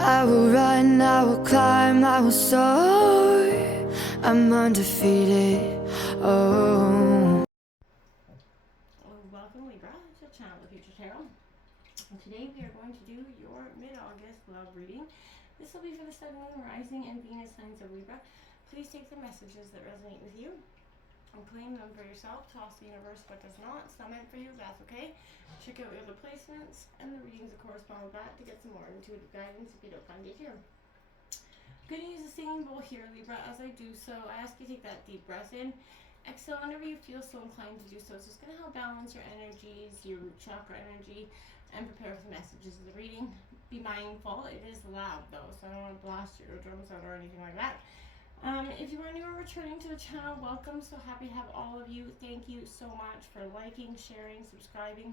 I will run, I will climb, I will soar. I'm undefeated. Oh. Welcome Libra to Channel the Future Tarot. And today we are going to do your mid-August love reading. This will be for the Sun, Moon, Rising, and Venus signs of Libra. Please take the messages that resonate with you and claim them for yourself. Toss the universe what does not. It's not meant for you, that's okay. Check out your other placements and the readings that correspond with that to get some more intuitive guidance if you don't find it here. I'm going to use a singing bowl here, Libra. As I do so, I ask you to take that deep breath in. Exhale whenever you feel so inclined to do so. It's just going to help balance your energies, your root chakra energy, and prepare for the messages of the reading. Be mindful, it is loud though, so I don't want to blast your eardrums out or anything like that. If you are new or returning to the channel, welcome. So happy to have all of you. Thank you so much for liking, sharing, subscribing,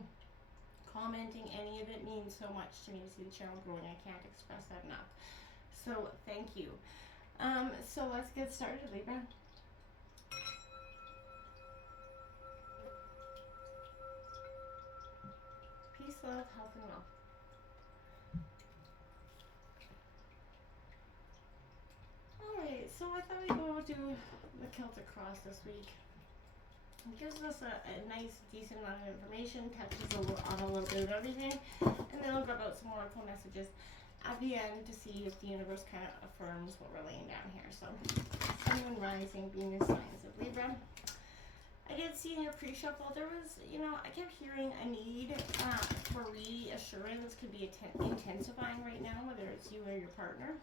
commenting. Any of it means so much to me to see the channel growing. I can't express that enough. So thank you. So let's get started, Libra. Peace, love, health, and wealth. Alright, so I thought we'd go do the Celtic Cross this week. It gives us a nice, decent amount of information, touches on a little bit of everything, and then I'll grab out some oracle messages at the end to see if the universe kind of affirms what we're laying down here. So, Sun, Moon, Rising, Venus signs of Libra. I did see in your pre-shuffle, there was, I kept hearing a need for reassurance could be intensifying right now, whether it's you or your partner.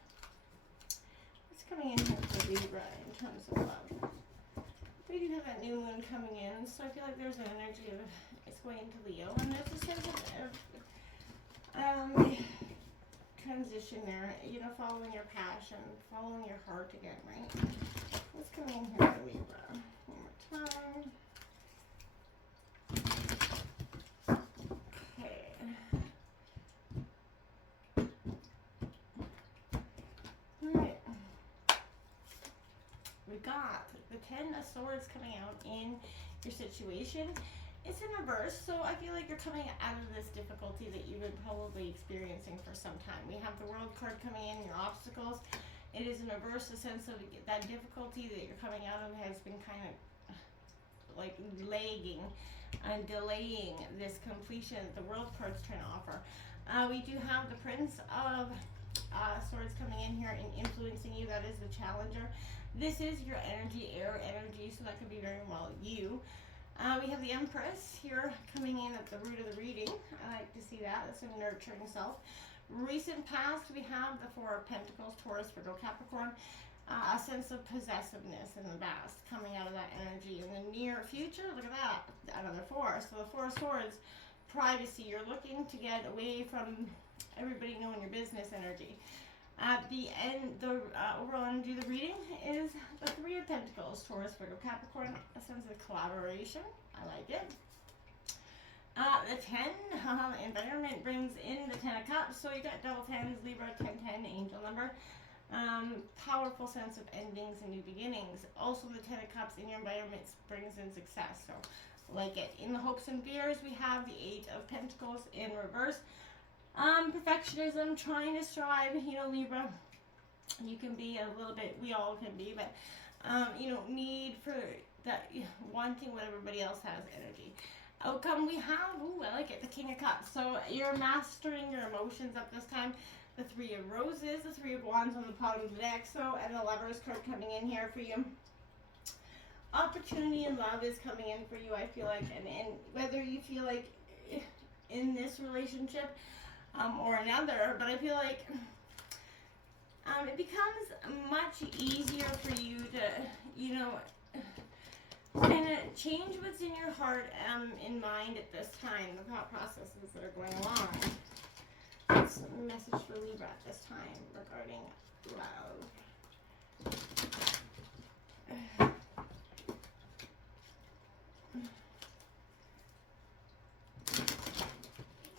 What's coming in here for Libra in terms of love? We do have that new moon coming in, so I feel like there's an energy of it's going into Leo, and there's a sense of transition there, following your passion, following your heart again, right? What's coming in here for Libra? One more time. Okay. Alright. We got the Ten of Swords coming out in your situation. It's in reverse, so I feel like you're coming out of this difficulty that you've been probably experiencing for some time. We have the World card coming in, your obstacles. It is in reverse, the sense of that difficulty that you're coming out of has been kind of like lagging and delaying this completion that the World card's trying to offer. We do have the Prince of Swords coming in here and influencing you. That is the Challenger. This is your energy, air energy, so that could be very well you. We have the Empress here coming in at the root of the reading. I like to see that. That's a nurturing self. Recent past, we have the Four of Pentacles, Taurus, Virgo, Capricorn. A sense of possessiveness in the past coming out of that energy. In the near future, look at that, another four. So the Four of Swords, privacy. You're looking to get away from everybody knowing your business energy. At the end, the overall energy of the reading is the Three of Pentacles, Taurus, Virgo, Capricorn, a sense of collaboration. I like it. The 10, environment brings in the 10 of Cups, so you got double tens, Libra, 1010, angel number. Powerful sense of endings and new beginnings. Also, the 10 of Cups in your environment brings in success, so like it. In the hopes and fears, we have the 8 of Pentacles in reverse. Perfectionism, trying to strive, Libra, you can be a little bit, we all can be, but, need for that, wanting what everybody else has energy. Outcome, we have, I like it, the King of Cups. So you're mastering your emotions at this time. The Three of Roses, the Three of Wands on the bottom of the deck, so, and the Lover's card coming in here for you. Opportunity and love is coming in for you, I feel like, and whether you feel like in this relationship, or another, but I feel like it becomes much easier for you to, kind of change what's in your heart in mind at this time, the thought processes that are going along. That's a message for Libra at this time regarding love.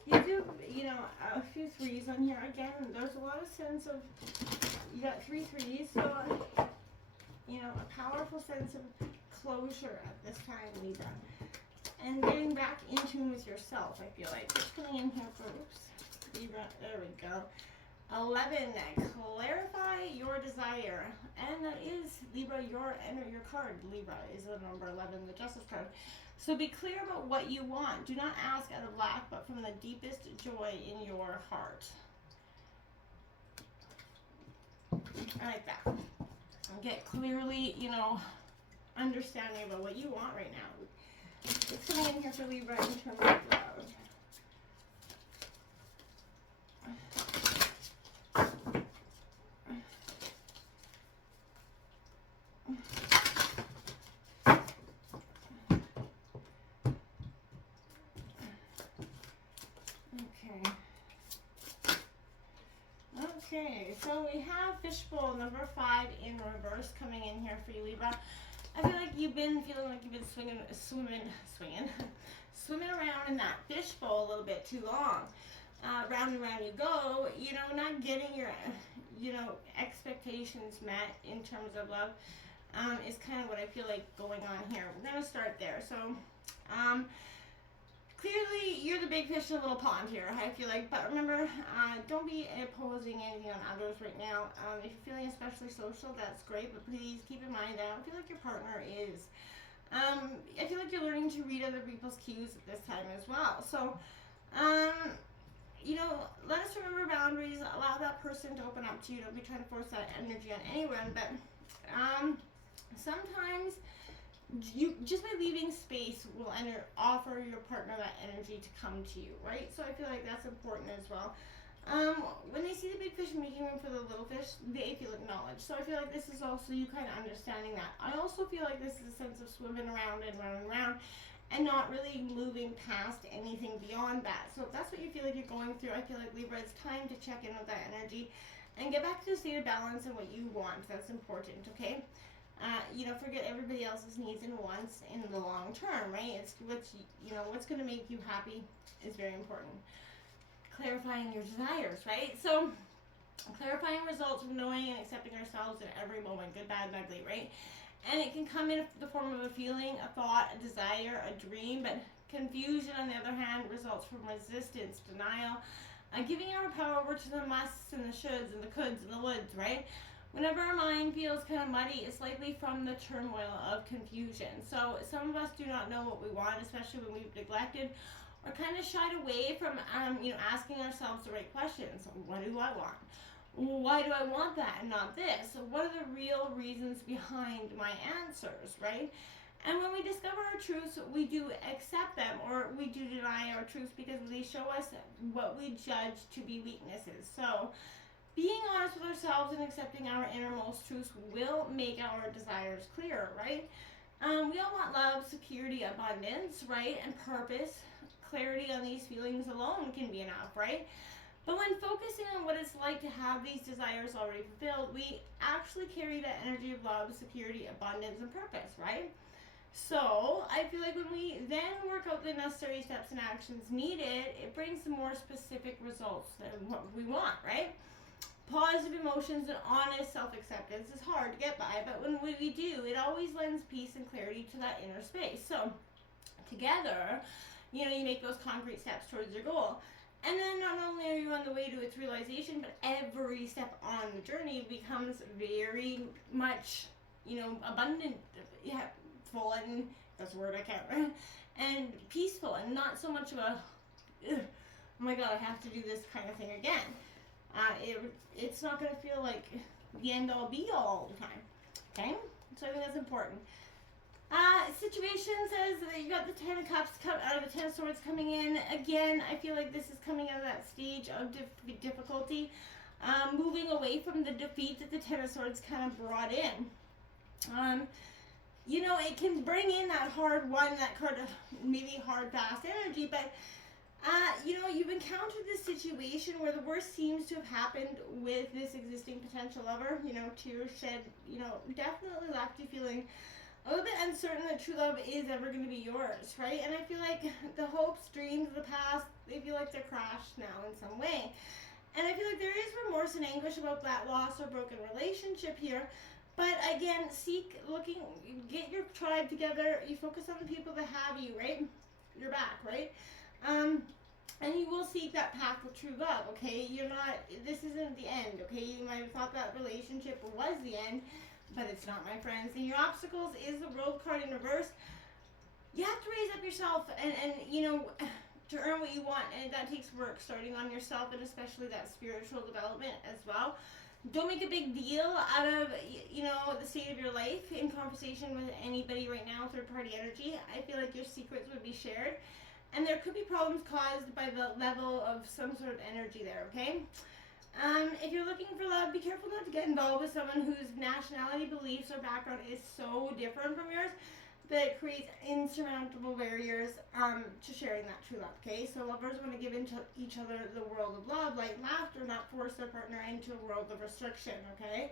You do, a few threes on here. Again, there's a lot of sense of, you got 3 threes, so, a powerful sense of closure at this time, Libra. And getting back in tune with yourself, I feel like. What's coming in here for, Libra, there we go. 11, clarify your desire. And that is, Libra, your card, Libra, is the number 11, the Justice card. So be clear about what you want. Do not ask out of lack, but from the deepest joy in your heart. I like that. Get clearly, understanding about what you want right now. What's coming in here for Libra in terms of love? Okay, so we have fishbowl number 5 in reverse coming in here for you, Libra. I feel like you've been feeling like you've been swimming around in that fishbowl a little bit too long. Round and round you go, not getting your, expectations met in terms of love is kind of what I feel like going on here. We're going to start there. So, clearly, you're the big fish in a little pond here, I feel like. But remember, don't be imposing anything on others right now. If you're feeling especially social, that's great. But please keep in mind that I don't feel like your partner is. I feel like you're learning to read other people's cues at this time as well. So, let us remember boundaries. Allow that person to open up to you. Don't be trying to force that energy on anyone. But sometimes you just by leaving space will offer your partner that energy to come to you, right? So I feel like that's important as well. When they see the big fish making room for the little fish, they feel acknowledged. So I feel like this is also you kind of understanding that. I also feel like this is a sense of swimming around and running around and not really moving past anything beyond that. So if that's what you feel like you're going through, I feel like Libra, it's time to check in with that energy and get back to the state of balance and what you want. That's important, okay? Forget everybody else's needs and wants in the long term, right? It's what's going to make you happy is very important. Clarifying your desires, right? So, clarifying results from knowing and accepting ourselves in every moment, good, bad, and ugly, right? And it can come in the form of a feeling, a thought, a desire, a dream, but confusion, on the other hand, results from resistance, denial, giving our power over to the musts and the shoulds and the coulds and the woulds, right? Whenever our mind feels kind of muddy, it's likely from the turmoil of confusion. So some of us do not know what we want, especially when we've neglected or kind of shied away from, asking ourselves the right questions. What do I want? Why do I want that and not this? What are the real reasons behind my answers, right? And when we discover our truths, we do accept them or we do deny our truths because they show us what we judge to be weaknesses. So, being honest with ourselves and accepting our innermost truths will make our desires clearer, right? We all want love, security, abundance, right? And purpose. Clarity on these feelings alone can be enough, right? But when focusing on what it's like to have these desires already fulfilled, we actually carry that energy of love, security, abundance, and purpose, right? So I feel like when we then work out the necessary steps and actions needed, it brings some more specific results than what we want, right? Positive emotions and honest self-acceptance is hard to get by, but when we do, it always lends peace and clarity to that inner space. So together, you make those concrete steps towards your goal. And then not only are you on the way to its realization, but every step on the journey becomes very much, abundant, full, and that's a word I can't remember, and peaceful, and not so much of a, oh my God, I have to do this kind of thing again. It's not going to feel like the end all be all the time. Okay? So I think that's important. Situation says that you got the 10 of Cups, the 10 of Swords coming in. Again, I feel like this is coming out of that stage of difficulty. Moving away from the defeat that the 10 of Swords kind of brought in. It can bring in that hard one, that kind of maybe hard fast energy, but you've encountered this situation where the worst seems to have happened with this existing potential lover. Tears shed, definitely left you feeling a little bit uncertain that true love is ever going to be yours, right? And I feel like the hopes, dreams of the past, they feel like they're crashed now in some way. And I feel like there is remorse and anguish about that loss or broken relationship here. But again, get your tribe together. You focus on the people that have you, right? Your back, right? And you will seek that path of true love, okay? This isn't the end, okay? You might have thought that relationship was the end, but it's not, my friends. And your obstacles is the World card in reverse. You have to raise up yourself and to earn what you want, and that takes work, starting on yourself, and especially that spiritual development as well. Don't make a big deal out of, the state of your life in conversation with anybody right now, third-party energy. I feel like your secrets would be shared. And there could be problems caused by the level of some sort of energy there, okay? If you're looking for love, be careful not to get involved with someone whose nationality, beliefs, or background is so different from yours that it creates insurmountable barriers to sharing that true love, okay? So lovers want to give into each other the world of love, like laughter, not force their partner into a world of restriction, okay?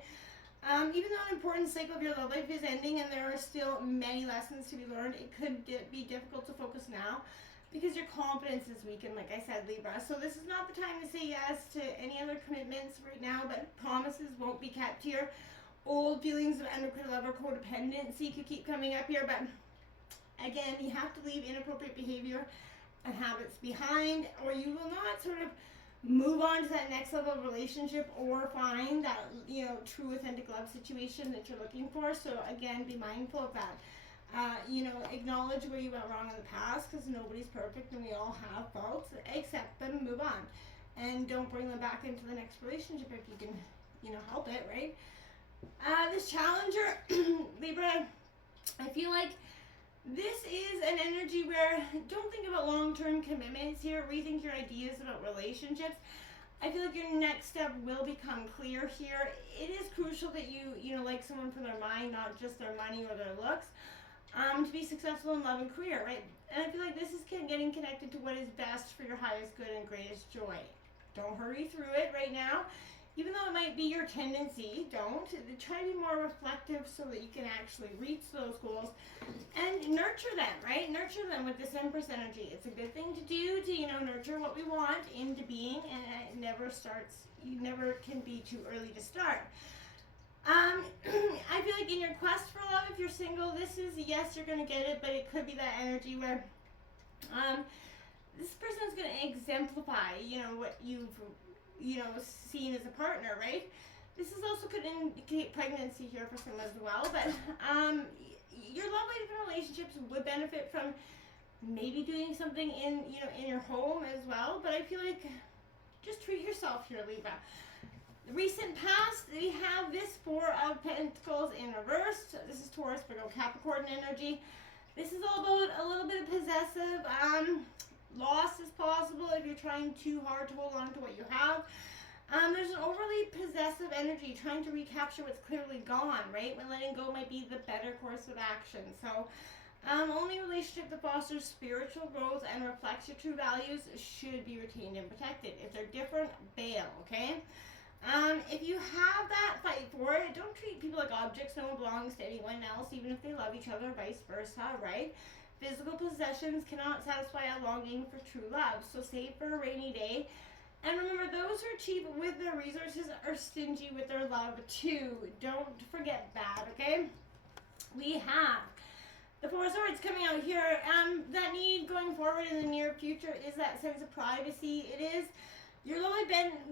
Even though an important cycle of your love life is ending and there are still many lessons to be learned, it could be difficult to focus now because your confidence is weakened, like I said, Libra. So this is not the time to say yes to any other commitments right now, but promises won't be kept here. Old feelings of unrequited love or codependency could keep coming up here, but again, you have to leave inappropriate behavior and habits behind, or you will not sort of move on to that next level of relationship or find that, true authentic love situation that you're looking for. So again, be mindful of that. Acknowledge where you went wrong in the past, because nobody's perfect and we all have faults. Accept them, move on, and don't bring them back into the next relationship if you can, help it, right? This challenger, Libra, I feel like this is an energy where don't think about long-term commitments here. Rethink your ideas about relationships. I feel like your next step will become clear here. It is crucial that you like someone for their mind, not just their money or their looks, to be successful in love and career, right? And I feel like this is getting connected to what is best for your highest good and greatest joy. Don't hurry through it right now. Even though it might be your tendency, don't. Try to be more reflective so that you can actually reach those goals and nurture them, right? Nurture them with this Empress energy. It's a good thing to do to, nurture what we want into being, and it never starts, you never can be too early to start. I feel like in your quest for love, if you're single, this is, yes, you're going to get it, but it could be that energy where this person's going to exemplify, what you've seen as a partner, right? This is also could indicate pregnancy here for some as well, but your love life and relationships would benefit from maybe doing something in your home as well. But I feel like just treat yourself here, Libra. The recent past, we have this Four of Pentacles in reverse. This is Taurus, Virgo, Capricorn energy. This is all about a little bit of possessive loss is possible if you're trying too hard to hold on to what you have. There's an overly possessive energy trying to recapture what's clearly gone, right? When letting go might be the better course of action. So only relationship that fosters spiritual growth and reflects your true values should be retained and protected. If they're different, bail, okay? If you have that, fight for it. Don't treat people like objects. No one belongs to anyone else, even if they love each other, vice versa, right? Physical possessions cannot satisfy a longing for true love, so save for a rainy day. And remember, those who are cheap with their resources are stingy with their love too. Don't forget that, okay? We have the Four of Swords coming out here. That need going forward in the near future is that sense of privacy. It is your love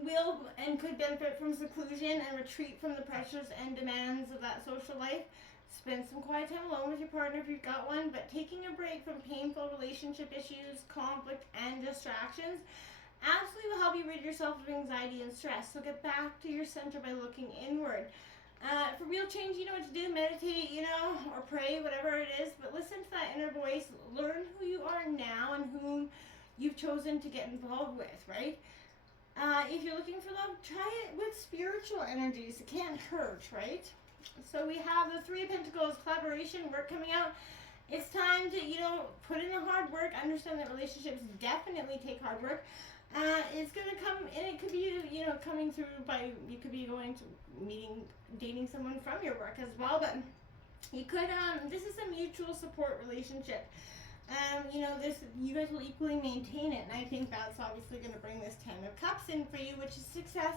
will and could benefit from seclusion and retreat from the pressures and demands of that social life. Spend some quiet time alone with your partner if you've got one, but taking a break from painful relationship issues, conflict, and distractions absolutely will help you rid yourself of anxiety and stress. So get back to your center by looking inward. For real change, you know what to do. Meditate, or pray, whatever it is, but listen to that inner voice. Learn who you are now and whom you've chosen to get involved with, right? If you're looking for love, try it with spiritual energies. It can't hurt, right? So we have the Three of Pentacles, collaboration, work coming out. It's time to, put in the hard work. Understand that relationships definitely take hard work. It's going to come, and it could be, coming through by, you could be going to dating someone from your work as well, but you could, this is a mutual support relationship. You guys will equally maintain it, and I think that's obviously going to bring this Ten of Cups in for you, which is success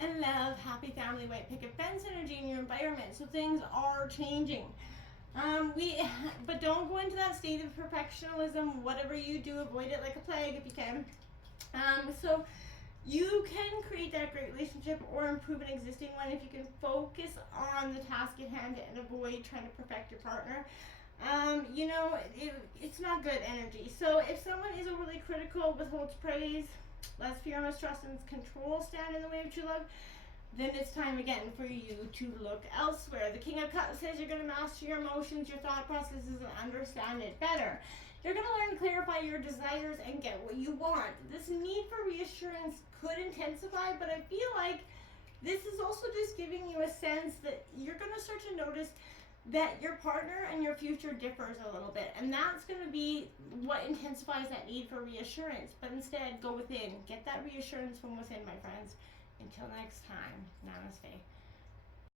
and love, happy family, white picket fence energy in your environment. So things are changing. But don't go into that state of perfectionism. Whatever you do, avoid it like a plague if you can. So you can create that great relationship or improve an existing one if you can focus on the task at hand and avoid trying to perfect your partner. It's not good energy. So if someone is overly critical, withholds praise, lets fear, mistrust, and control stand in the way of true love, then it's time again for you to look elsewhere. The King of Cups says you're going to master your emotions, your thought processes, and understand it better. You're going to learn to clarify your desires and get what you want. This need for reassurance could intensify, but I feel like this is also just giving you a sense that you're going to start to notice that your partner and your future differs a little bit, and that's going to be what intensifies that need for reassurance. But instead, go within. Get that reassurance from within, my friends. Until next time, namaste.